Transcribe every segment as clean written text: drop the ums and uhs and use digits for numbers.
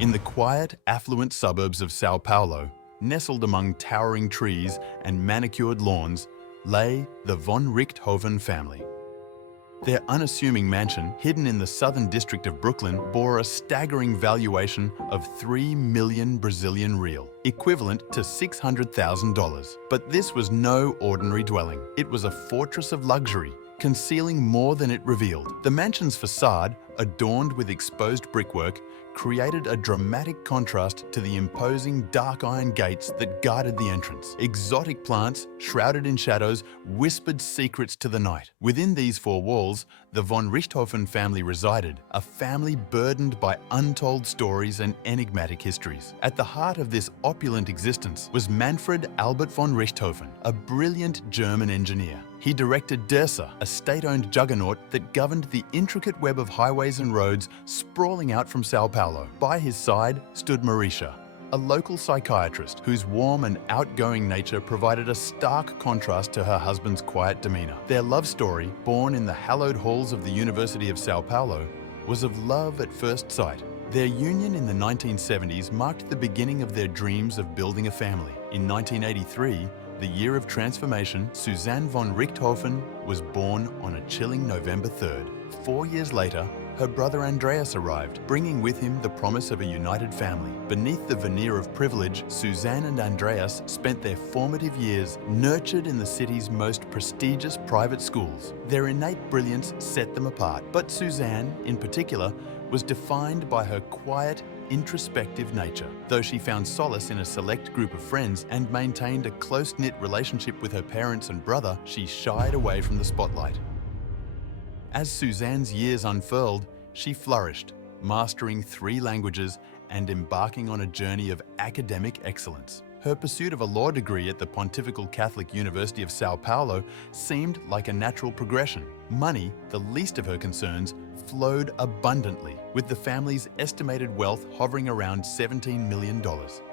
In the quiet, affluent suburbs of Sao Paulo, nestled among towering trees and manicured lawns, lay the von Richthofen family. Their unassuming mansion, hidden in the southern district of Brooklyn, bore a staggering valuation of 3 million Brazilian real, equivalent to $600,000. But this was no ordinary dwelling. It was a fortress of luxury, concealing more than it revealed. The mansion's facade, adorned with exposed brickwork, created a dramatic contrast to the imposing dark iron gates that guarded the entrance. Exotic plants, shrouded in shadows, whispered secrets to the night. Within these four walls, the von Richthofen family resided, a family burdened by untold stories and enigmatic histories. At the heart of this opulent existence was Manfred Albert von Richthofen, a brilliant German engineer. He directed DERSA, a state-owned juggernaut that governed the intricate web of highways and roads sprawling out from Sao Paulo. By his side stood Marisia, a local psychiatrist whose warm and outgoing nature provided a stark contrast to her husband's quiet demeanor. Their love story, born in the hallowed halls of the University of Sao Paulo, was of love at first sight. Their union in the 1970s marked the beginning of their dreams of building a family. In 1983, the year of transformation, Suzane von Richthofen was born on a chilling November 3rd. 4 years later, her brother Andreas arrived, bringing with him the promise of a united family. Beneath the veneer of privilege, Suzane and Andreas spent their formative years nurtured in the city's most prestigious private schools. Their innate brilliance set them apart, but Suzane, in particular, was defined by her quiet, introspective nature. Though she found solace in a select group of friends and maintained a close-knit relationship with her parents and brother, she shied away from the spotlight. As Suzane's years unfurled, she flourished, mastering 3 languages and embarking on a journey of academic excellence. Her pursuit of a law degree at the Pontifical Catholic University of Sao Paulo seemed like a natural progression. Money, the least of her concerns, flowed abundantly, with the family's estimated wealth hovering around $17 million.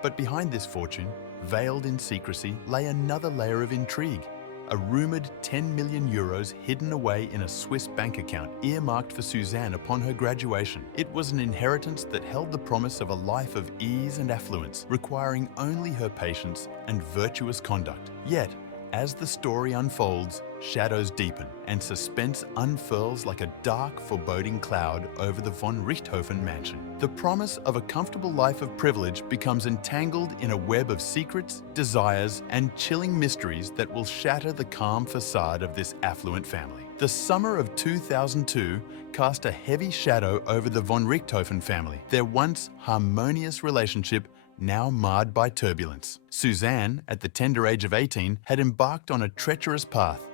But behind this fortune, veiled in secrecy, lay another layer of intrigue. A rumored 10 million euros hidden away in a Swiss bank account earmarked for Suzane upon her graduation. It was an inheritance that held the promise of a life of ease and affluence, requiring only her patience and virtuous conduct. Yet, as the story unfolds, shadows deepen and suspense unfurls like a dark, foreboding cloud over the von Richthofen mansion. The promise of a comfortable life of privilege becomes entangled in a web of secrets, desires, and chilling mysteries that will shatter the calm facade of this affluent family. The summer of 2002 cast a heavy shadow over the von Richthofen family, their once harmonious relationship now marred by turbulence. Suzane, at the tender age of 18, had embarked on a treacherous path,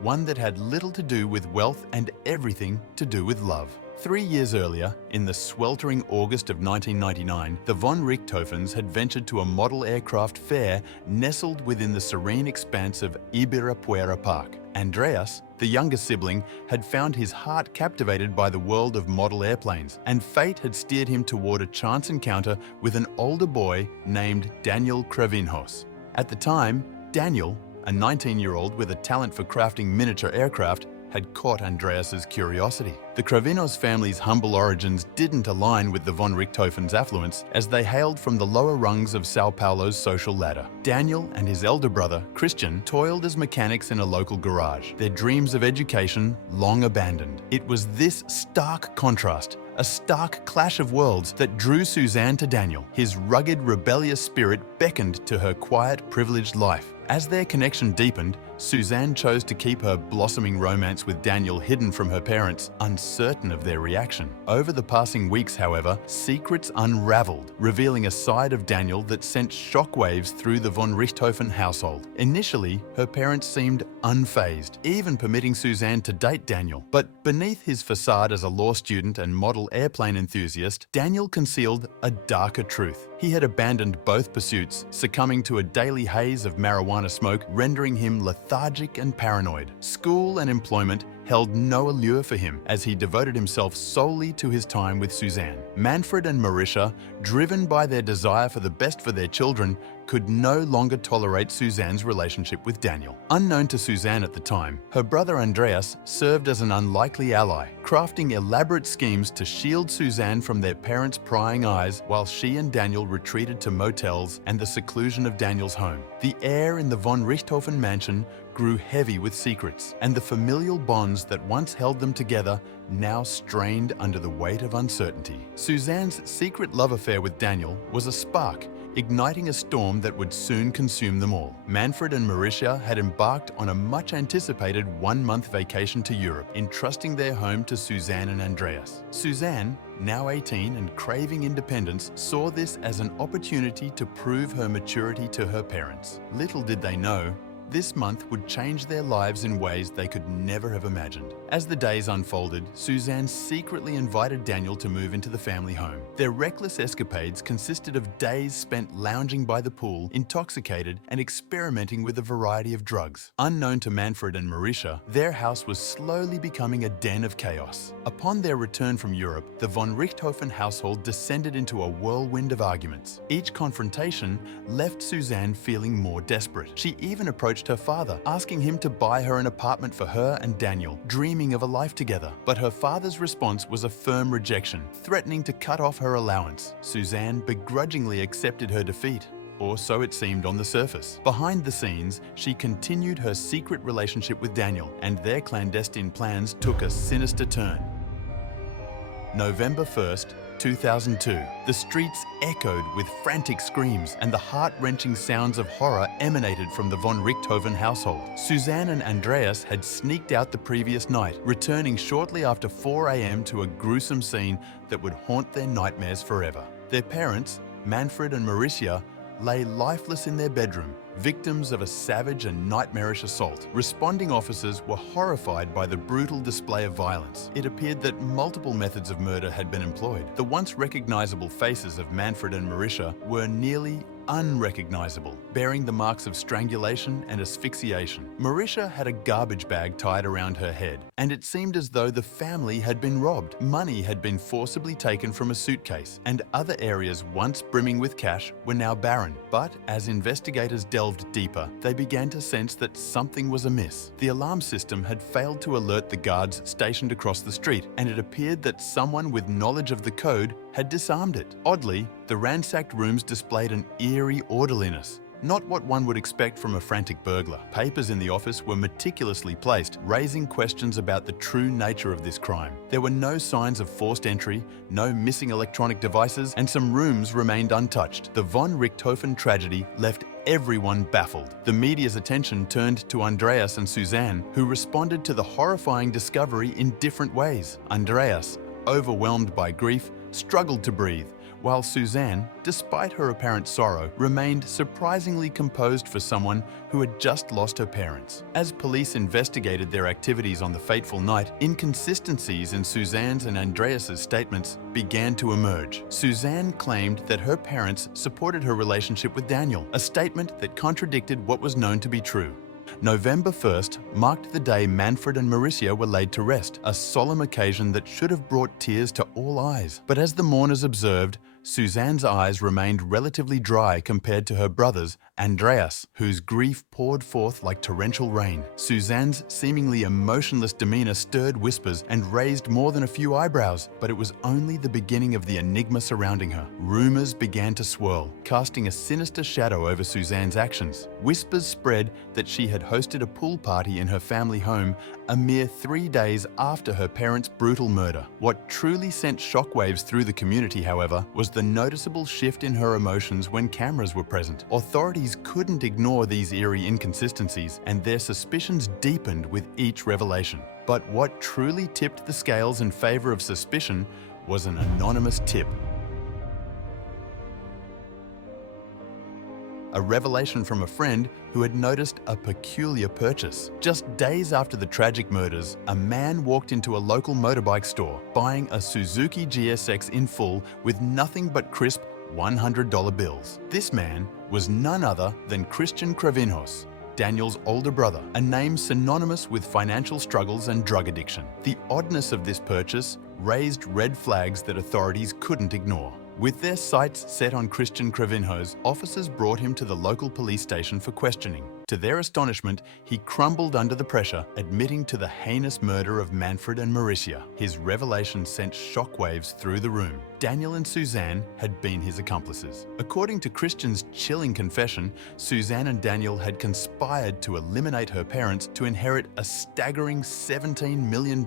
one that had little to do with wealth and everything to do with love. 3 years earlier, in the sweltering August of 1999, the von Richthofens had ventured to a model aircraft fair nestled within the serene expanse of Ibirapuera Park. Andreas, the younger sibling, had found his heart captivated by the world of model airplanes, and fate had steered him toward a chance encounter with an older boy named Daniel Cravinhos. At the time, Daniel, a 19-year-old with a talent for crafting miniature aircraft, had caught Andreas's curiosity. The Cravinhos family's humble origins didn't align with the von Richthofen's affluence, as they hailed from the lower rungs of Sao Paulo's social ladder. Daniel and his elder brother, Christian, toiled as mechanics in a local garage, their dreams of education long abandoned. It was this stark contrast, a stark clash of worlds, that drew Suzane to Daniel. His rugged, rebellious spirit beckoned to her quiet, privileged life. As their connection deepened, Suzane chose to keep her blossoming romance with Daniel hidden from her parents, uncertain of their reaction. Over the passing weeks, however, secrets unraveled, revealing a side of Daniel that sent shockwaves through the von Richthofen household. Initially, her parents seemed unfazed, even permitting Suzane to date Daniel. But beneath his facade as a law student and model airplane enthusiast, Daniel concealed a darker truth. He had abandoned both pursuits, succumbing to a daily haze of marijuana smoke, rendering him lethargic and paranoid. School and employment held no allure for him as he devoted himself solely to his time with Suzane. Manfred and Marisia, driven by their desire for the best for their children, could no longer tolerate Suzane's relationship with Daniel. Unknown to Suzane at the time, her brother Andreas served as an unlikely ally, crafting elaborate schemes to shield Suzane from their parents' prying eyes while she and Daniel retreated to motels and the seclusion of Daniel's home. The air in the von Richthofen mansion grew heavy with secrets, and the familial bonds that once held them together now strained under the weight of uncertainty. Suzane's secret love affair with Daniel was a spark, igniting a storm that would soon consume them all. Manfred and Marisia had embarked on a much-anticipated one-month vacation to Europe, entrusting their home to Suzane and Andreas. Suzane, now 18 and craving independence, saw this as an opportunity to prove her maturity to her parents. Little did they know, this month would change their lives in ways they could never have imagined. As the days unfolded, Suzane secretly invited Daniel to move into the family home. Their reckless escapades consisted of days spent lounging by the pool, intoxicated and experimenting with a variety of drugs. Unknown to Manfred and Marisia, their house was slowly becoming a den of chaos. Upon their return from Europe, the von Richthofen household descended into a whirlwind of arguments. Each confrontation left Suzane feeling more desperate. She even approached her father, asking him to buy her an apartment for her and Daniel, dreaming of a life together. But her father's response was a firm rejection, threatening to cut off her allowance. Suzane begrudgingly accepted her defeat, or so it seemed on the surface. Behind the scenes, she continued her secret relationship with Daniel, and their clandestine plans took a sinister turn. November 1st, 2002. The streets echoed with frantic screams, and the heart-wrenching sounds of horror emanated from the von Richthofen household. Suzane and Andreas had sneaked out the previous night, returning shortly after 4 a.m. to a gruesome scene that would haunt their nightmares forever. Their parents, Manfred and Marisia, lay lifeless in their bedroom, victims of a savage and nightmarish assault. Responding officers were horrified by the brutal display of violence. It appeared that multiple methods of murder had been employed. The once recognizable faces of Manfred and Marisia were nearly unrecognizable, bearing the marks of strangulation and asphyxiation. Marisia had a garbage bag tied around her head, and it seemed as though the family had been robbed. Money had been forcibly taken from a suitcase, and other areas once brimming with cash were now barren. But as investigators delved deeper, they began to sense that something was amiss. The alarm system had failed to alert the guards stationed across the street, and it appeared that someone with knowledge of the code had disarmed it. Oddly, the ransacked rooms displayed an eerie orderliness, not what one would expect from a frantic burglar. Papers in the office were meticulously placed, raising questions about the true nature of this crime. There were no signs of forced entry, no missing electronic devices, and some rooms remained untouched. The von Richthofen tragedy left everyone baffled. The media's attention turned to Andreas and Suzane, who responded to the horrifying discovery in different ways. Andreas, overwhelmed by grief, struggled to breathe, while Suzane, despite her apparent sorrow, remained surprisingly composed for someone who had just lost her parents. As police investigated their activities on the fateful night, inconsistencies in Suzane's and Andreas's statements began to emerge. Suzane claimed that her parents supported her relationship with Daniel, a statement that contradicted what was known to be true. November 1st marked the day Manfred and Marisia were laid to rest, a solemn occasion that should have brought tears to all eyes. But as the mourners observed, Suzane's eyes remained relatively dry compared to her brother's, Andreas, whose grief poured forth like torrential rain. Suzane's seemingly emotionless demeanor stirred whispers and raised more than a few eyebrows, but it was only the beginning of the enigma surrounding her. Rumors began to swirl, casting a sinister shadow over Suzane's actions. Whispers spread that she had hosted a pool party in her family home a mere 3 days after her parents' brutal murder. What truly sent shockwaves through the community, however, was the noticeable shift in her emotions when cameras were present. Authorities couldn't ignore these eerie inconsistencies, and their suspicions deepened with each revelation. But what truly tipped the scales in favor of suspicion was an anonymous tip. A revelation from a friend who had noticed a peculiar purchase. Just days after the tragic murders, a man walked into a local motorbike store, buying a Suzuki GSX in full with nothing but crisp $100 bills. This man was none other than Christian Cravinhos, Daniel's older brother, a name synonymous with financial struggles and drug addiction. The oddness of this purchase raised red flags that authorities couldn't ignore. With their sights set on Christian Cravinhos, officers brought him to the local police station for questioning. To their astonishment, he crumbled under the pressure, admitting to the heinous murder of Manfred and Marisia. His revelation sent shockwaves through the room. Daniel and Suzane had been his accomplices. According to Christian's chilling confession, Suzane and Daniel had conspired to eliminate her parents to inherit a staggering $17 million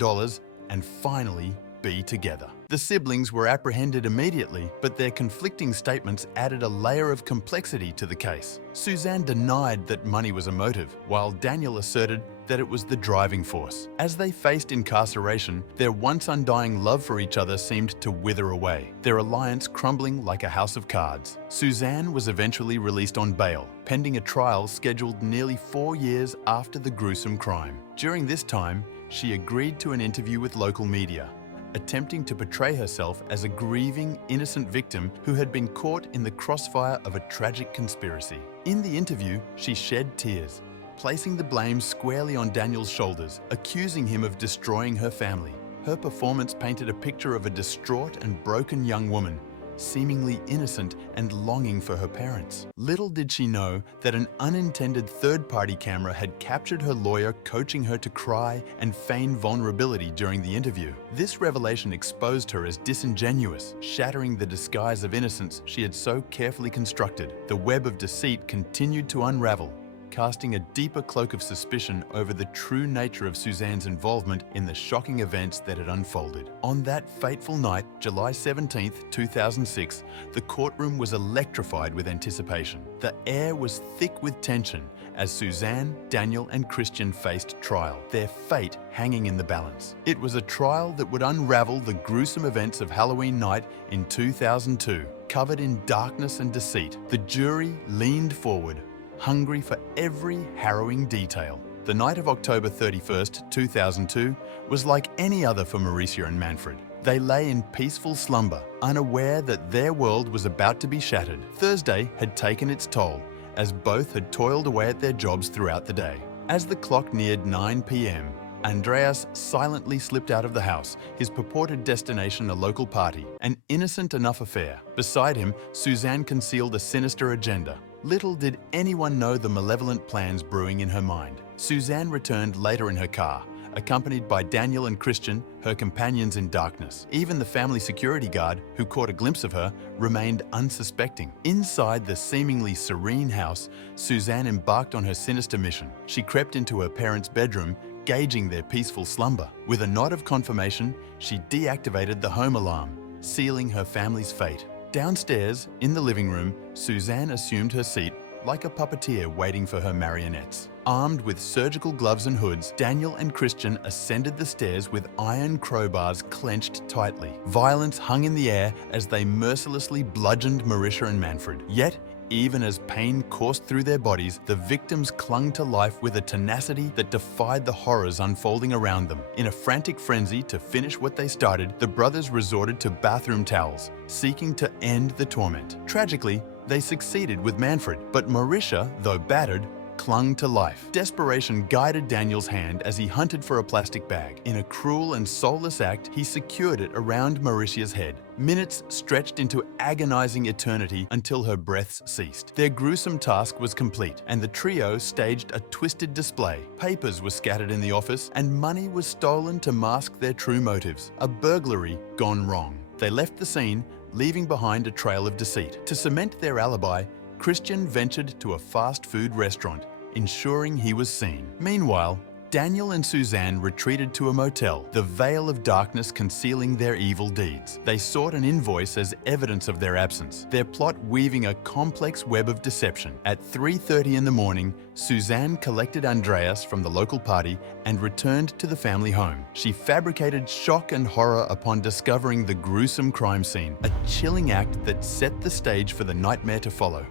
and finally be together. The siblings were apprehended immediately, but their conflicting statements added a layer of complexity to the case. Suzane denied that money was a motive, while Daniel asserted that it was the driving force. As they faced incarceration, their once undying love for each other seemed to wither away, their alliance crumbling like a house of cards. Suzane was eventually released on bail, pending a trial scheduled nearly 4 years after the gruesome crime. During this time, she agreed to an interview with local media, attempting to portray herself as a grieving, innocent victim who had been caught in the crossfire of a tragic conspiracy. In the interview, she shed tears, placing the blame squarely on Daniel's shoulders, accusing him of destroying her family. Her performance painted a picture of a distraught and broken young woman, seemingly innocent and longing for her parents. Little did she know that an unintended third-party camera had captured her lawyer coaching her to cry and feign vulnerability during the interview. This revelation exposed her as disingenuous, shattering the disguise of innocence she had so carefully constructed. The web of deceit continued to unravel, casting a deeper cloak of suspicion over the true nature of Suzane's involvement in the shocking events that had unfolded. On that fateful night, July 17, 2006, the courtroom was electrified with anticipation. The air was thick with tension as Suzane, Daniel, and Christian faced trial, their fate hanging in the balance. It was a trial that would unravel the gruesome events of Halloween night in 2002. Covered in darkness and deceit, the jury leaned forward, hungry for every harrowing detail. The night of October 31st, 2002 was like any other for Marisia and Manfred. They lay in peaceful slumber, unaware that their world was about to be shattered. Thursday had taken its toll, as both had toiled away at their jobs throughout the day. As the clock neared 9 p.m., Andreas silently slipped out of the house, his purported destination a local party, an innocent enough affair. Beside him, Suzane concealed a sinister agenda. Little did anyone know the malevolent plans brewing in her mind. Suzane returned later in her car, accompanied by Daniel and Christian, her companions in darkness. Even the family security guard, who caught a glimpse of her, remained unsuspecting. Inside the seemingly serene house, Suzane embarked on her sinister mission. She crept into her parents' bedroom, gauging their peaceful slumber. With a nod of confirmation, she deactivated the home alarm, sealing her family's fate. Downstairs, in the living room, Suzane assumed her seat like a puppeteer waiting for her marionettes. Armed with surgical gloves and hoods, Daniel and Christian ascended the stairs with iron crowbars clenched tightly. Violence hung in the air as they mercilessly bludgeoned Marisia and Manfred. Yet, even as pain coursed through their bodies, the victims clung to life with a tenacity that defied the horrors unfolding around them. In a frantic frenzy to finish what they started, the brothers resorted to bathroom towels, seeking to end the torment. Tragically, they succeeded with Manfred, but Marisia, though battered, clung to life. Desperation guided Daniel's hand as he hunted for a plastic bag. In a cruel and soulless act, he secured it around Marisia's head. Minutes stretched into agonizing eternity until her breaths ceased. Their gruesome task was complete, and the trio staged a twisted display. Papers were scattered in the office, and money was stolen to mask their true motives. A burglary gone wrong. They left the scene, leaving behind a trail of deceit. To cement their alibi, Christian ventured to a fast food restaurant, ensuring he was seen. Meanwhile, Daniel and Suzane retreated to a motel, the veil of darkness concealing their evil deeds. They sought an invoice as evidence of their absence, their plot weaving a complex web of deception. At 3:30 in the morning, Suzane collected Andreas from the local party and returned to the family home. She fabricated shock and horror upon discovering the gruesome crime scene, a chilling act that set the stage for the nightmare to follow.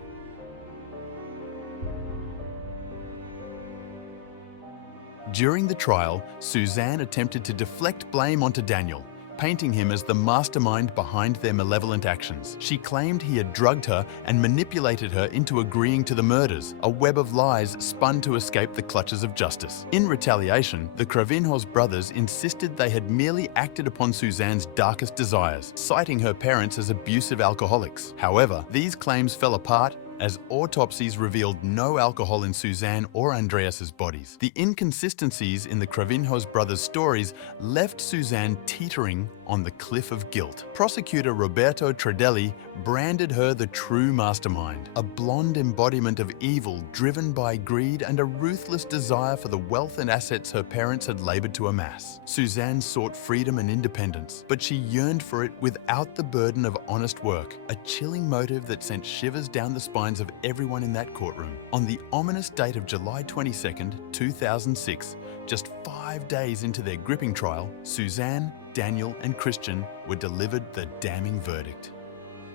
During the trial, Suzane attempted to deflect blame onto Daniel, painting him as the mastermind behind their malevolent actions. She claimed he had drugged her and manipulated her into agreeing to the murders, a web of lies spun to escape the clutches of justice. In retaliation, the Cravinhos brothers insisted they had merely acted upon Suzane's darkest desires, citing her parents as abusive alcoholics. However, these claims fell apart as autopsies revealed no alcohol in Suzane or Andreas's bodies. The inconsistencies in the Cravinhos brothers' stories left Suzane teetering on the cliff of guilt. Prosecutor Roberto Tradelli branded her the true mastermind, a blonde embodiment of evil driven by greed and a ruthless desire for the wealth and assets her parents had labored to amass. Suzane sought freedom and independence, but she yearned for it without the burden of honest work, a chilling motive that sent shivers down the spines of everyone in that courtroom. On the ominous date of July 22nd, 2006, just 5 days into their gripping trial, Suzane, Daniel and Christian were delivered the damning verdict.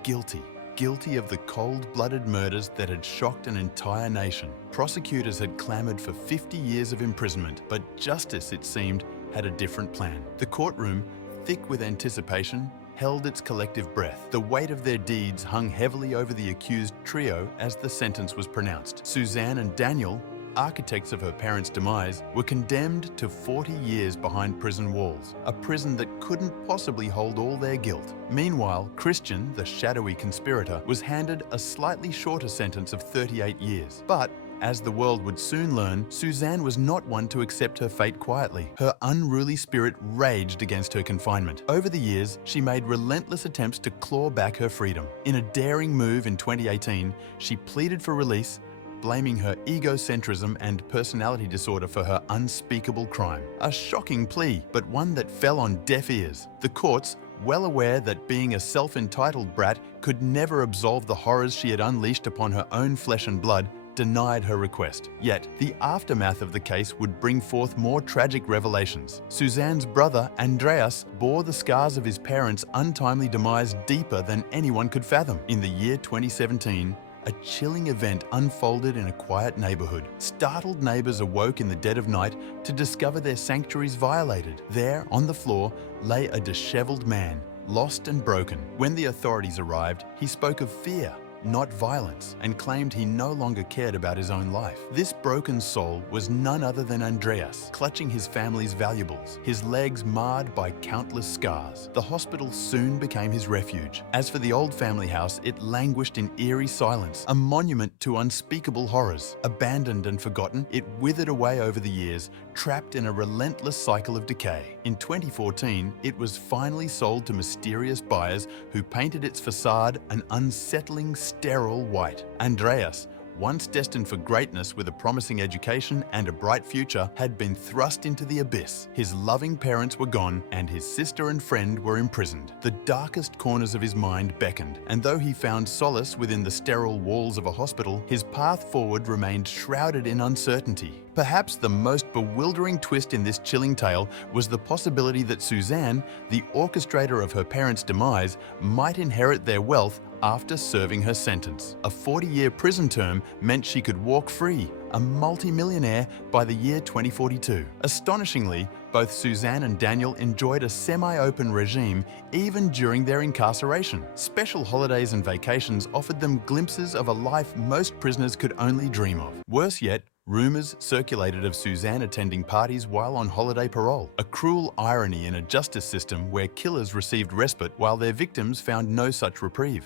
Guilty. Guilty of the cold-blooded murders that had shocked an entire nation. Prosecutors had clamored for 50 years of imprisonment, but justice, it seemed, had a different plan. The courtroom, thick with anticipation, held its collective breath. The weight of their deeds hung heavily over the accused trio as the sentence was pronounced. Suzane and Daniel, architects of her parents' demise, were condemned to 40 years behind prison walls, a prison that couldn't possibly hold all their guilt. Meanwhile, Christian, the shadowy conspirator, was handed a slightly shorter sentence of 38 years. But as the world would soon learn, Suzane was not one to accept her fate quietly. Her unruly spirit raged against her confinement. Over the years, she made relentless attempts to claw back her freedom. In a daring move in 2018, she pleaded for release, blaming her egocentrism and personality disorder for her unspeakable crime. A shocking plea, but one that fell on deaf ears. The courts, well aware that being a self-entitled brat could never absolve the horrors she had unleashed upon her own flesh and blood, denied her request. Yet, the aftermath of the case would bring forth more tragic revelations. Suzane's brother, Andreas, bore the scars of his parents' untimely demise deeper than anyone could fathom. In the year 2017, a chilling event unfolded in a quiet neighborhood. Startled neighbors awoke in the dead of night to discover their sanctuaries violated. There, on the floor, lay a disheveled man, lost and broken. When the authorities arrived, he spoke of fear, not violence, and claimed he no longer cared about his own life. This broken soul was none other than Andreas, clutching his family's valuables, his legs marred by countless scars. The hospital soon became his refuge. As for the old family house, it languished in eerie silence, a monument to unspeakable horrors. Abandoned and forgotten, it withered away over the years, trapped in a relentless cycle of decay. In 2014, it was finally sold to mysterious buyers who painted its facade an unsettling, sterile white. Andreas, once destined for greatness with a promising education and a bright future, had been thrust into the abyss. His loving parents were gone, and his sister and friend were imprisoned. The darkest corners of his mind beckoned, and though he found solace within the sterile walls of a hospital, his path forward remained shrouded in uncertainty. Perhaps the most bewildering twist in this chilling tale was the possibility that Suzane, the orchestrator of her parents' demise, might inherit their wealth after serving her sentence. A 40-year prison term meant she could walk free, a multi-millionaire by the year 2042. Astonishingly, both Suzane and Daniel enjoyed a semi-open regime even during their incarceration. Special holidays and vacations offered them glimpses of a life most prisoners could only dream of. Worse yet, rumors circulated of Suzane attending parties while on holiday parole, a cruel irony in a justice system where killers received respite while their victims found no such reprieve.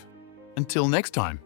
Until next time.